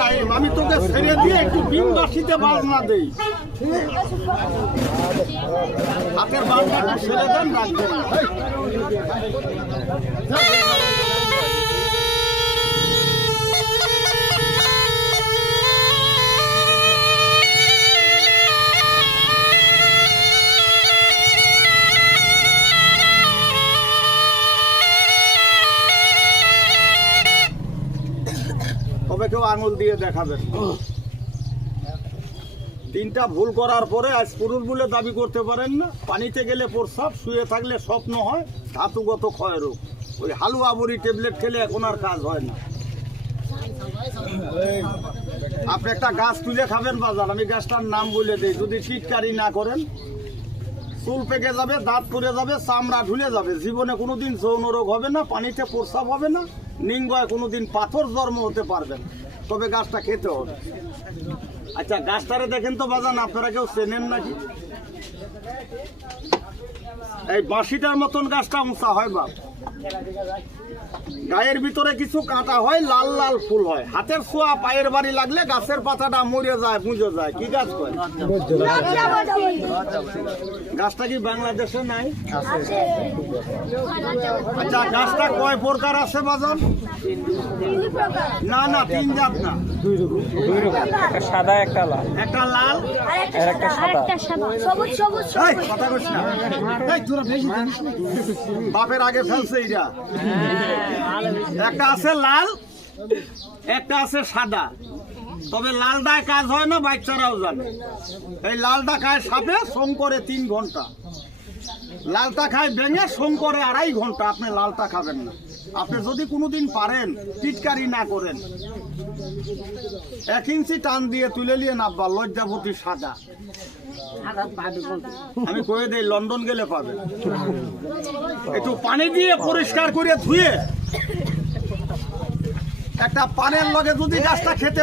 রাহিম, আমি তোকে ছেড়ে দিয়ে একটু বিনবাসীতে বাজনা দেই। হাতের বাজনা একটু ছেড়ে দেন, রাখবেন। তবে কেউ আঙুল দিয়ে দেখাবেন। তিনটা ভুল করার পরে আজ পুরুষ বলে দাবি করতে পারেন না। পানিতে গেলে প্রস্রাব, শুয়ে থাকলে স্বপ্ন হয়, ধাতুগত ক্ষয় রোগ। ওই হালুয়া বুড়ি ট্যাবলেট খেলে এখন আর কাজ হয় না। আপনি একটা গাছ তুলে খাবেন বাজার, আমি গাছটার নাম বলে দিই, যদি টিটকারি না করেন চুল পেকে যাবে, দাঁত পড়ে যাবে, চামড়া ঢুলে যাবে, জীবনে কোনোদিন যৌন রোগ হবে না, পানিতে প্রস্রাব হবে না, নিঙ্গয় কোনোদিন পাথর জন্ম হতে পারবেন। তবে গাছটা খেতে হবে। আচ্ছা, গাছটারে দেখেন তো বাজান, আপনারা কেউ চেনেন নাকি? এই বাঁশিটার মতন গাছটা উঁচা হয় বাপ, গায়ের ভিতরে কিছু কাঁটা হয়, লাল লাল ফুল হয়, হাতের ছোঁয়া পায়ের বাড়ি লাগলে গাছের পাতাটা মরে যায়, বুঝে যায়। কি গাছ কয়? গাছটা কি বাংলাদেশে নাই? আচ্ছা, গাছটা কয় প্রকার আছে বাজান? না না, তিন জাত না, একটা সাদা, একটা লাল, একটা লাল আর একটা সাদা। এই, কথা কইস না। এই, তোরা বেশি জানিস না। বাপের আগে ফেলছে এইটা। একটা আছে লাল, একটা আছে সাদা। তবে লালটায় কাজ হয় না, বাচ্চারাও জানে। এই লালটা খায় সাপে, সোম করে 3 ঘন্টা। লালটা খায় ভেঙে, সোম করে 2.5 ঘন্টা। আপনি লালটা খাবেন না। আপনি যদি কোনোদিন পারেন, টিটকারি না করেন, 1 ইঞ্চি টান দিয়ে তুলে নিয়ে নাববা, লজ্জাপতি সাদা। আমি কয়ে দেই, লন্ডন গেলে পাবেন। একটু পানি দিয়ে পরিষ্কার করে ধুয়ে একটা পানের লগে যদি গাছটা খেতে